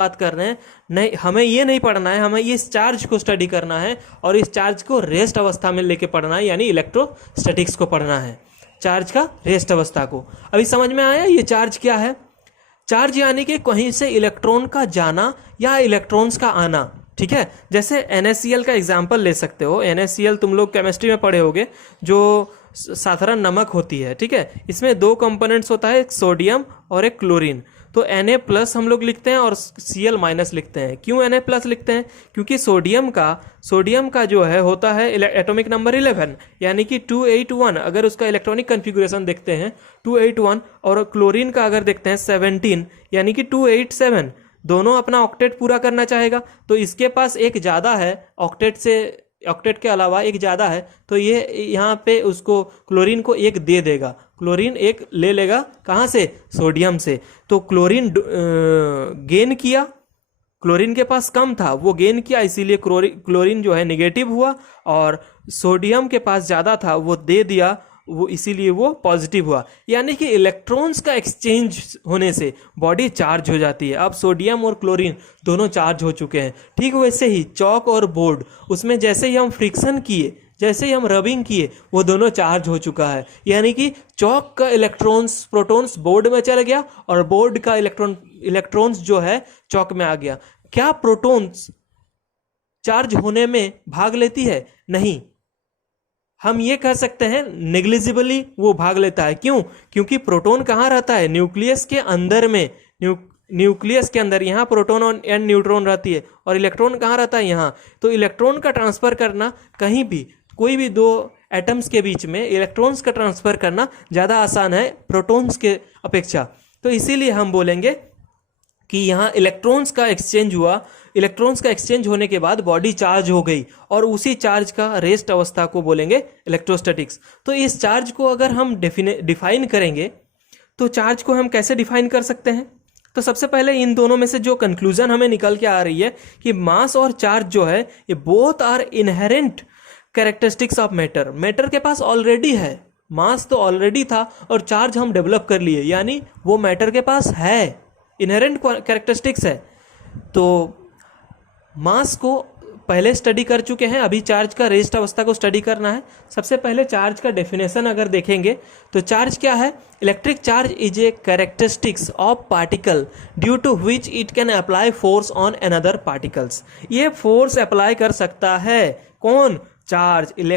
बात कर रहे हैं, नहीं हमें ये नहीं पढ़ना है, हमें इस चार्ज को स्टडी करना है और इस चार्ज को रेस्ट अवस्था में लेके पढ़ना है, यानी इलेक्ट्रोस्टैटिक्स को पढ़ना है, चार्ज का रेस्ट अवस्था को। अभी समझ में आया ये चार्ज क्या है? चार्ज यानी कि कहीं से इलेक्ट्रॉन का जाना या इलेक्ट्रॉन्स का आना, ठीक है। जैसे NaCl का एग्जाम्पल ले सकते हो। NaCl तुम लोग केमिस्ट्री में पढ़े होगे, जो साधारण नमक होती है, ठीक है। इसमें दो कंपोनेंट्स होता है, एक सोडियम और एक क्लोरीन। तो Na+ हम लोग लिखते हैं और Cl- लिखते हैं। क्यों Na+ लिखते हैं? क्योंकि सोडियम का जो है होता है एटॉमिक नंबर 11, यानी कि 281। अगर उसका इलेक्ट्रॉनिक कन्फिगुरेशन देखते हैं 281, और क्लोरीन का अगर देखते हैं 17, यानी कि 287। दोनों अपना ऑक्टेट पूरा करना चाहेगा, तो इसके पास एक ज़्यादा है, ऑक्टेट के अलावा एक ज़्यादा है, तो ये यहाँ पे उसको क्लोरीन को एक दे देगा। क्लोरीन एक ले लेगा कहाँ से? सोडियम से। तो क्लोरीन गेन किया, क्लोरीन के पास कम था, वो गेन किया, इसीलिए क्लोरीन जो है नेगेटिव हुआ, और सोडियम के पास ज़्यादा था, वो दे दिया, वो इसीलिए वो पॉजिटिव हुआ। यानी कि इलेक्ट्रॉन्स का एक्सचेंज होने से बॉडी चार्ज हो जाती है। अब सोडियम और क्लोरीन दोनों चार्ज हो चुके हैं। ठीक वैसे ही चॉक और बोर्ड, उसमें जैसे ही हम फ्रिक्शन किए, जैसे ही हम रबिंग किए, वो दोनों चार्ज हो चुका है। यानी कि चॉक का इलेक्ट्रॉन्स प्रोटॉन्स बोर्ड में चला गया और बोर्ड का इलेक्ट्रॉन्स जो है चॉक में आ गया। क्या प्रोटॉन्स चार्ज होने में भाग लेती है? नहीं, हम ये कह सकते हैं नेग्लिजिबली वो भाग लेता है। क्यों? क्योंकि प्रोटॉन कहाँ रहता है? न्यूक्लियस के अंदर में। न्यूक्लियस के अंदर यहाँ प्रोटॉन और एंड न्यूट्रॉन रहती है, और इलेक्ट्रॉन कहाँ रहता है? यहाँ। तो इलेक्ट्रॉन का ट्रांसफर करना कहीं भी, कोई भी दो एटम्स के बीच में इलेक्ट्रॉन्स का ट्रांसफर करना ज़्यादा आसान है प्रोटॉन्स के अपेक्षा। तो इसीलिए हम बोलेंगे कि यहाँ इलेक्ट्रॉन्स का एक्सचेंज हुआ। इलेक्ट्रॉन्स का एक्सचेंज होने के बाद बॉडी चार्ज हो गई, और उसी चार्ज का रेस्ट अवस्था को बोलेंगे इलेक्ट्रोस्टैटिक्स। तो इस चार्ज को अगर हम डिफाइन करेंगे, तो चार्ज को हम कैसे डिफाइन कर सकते हैं? तो सबसे पहले इन दोनों में से जो कंक्लूजन हमें निकल के आ रही है कि मास और चार्ज जो है, ये both are inherent characteristics of matter. Matter के पास ऑलरेडी है, मास तो ऑलरेडी था, और चार्ज हम डेवलप कर लिए, यानी वो मैटर के पास है, इनहेरेंट कैरेक्टरिस्टिक्स है। तो मास को पहले स्टडी कर चुके हैं, अभी चार्ज का रेस्ट अवस्था को स्टडी करना है। सबसे पहले चार्ज का डेफिनेशन अगर देखेंगे, तो चार्ज क्या है? Electric charge is a characteristics of particle due to which it can apply force on another particles. ये फोर्स अप्लाई कर सकता है कौन? चार्ज।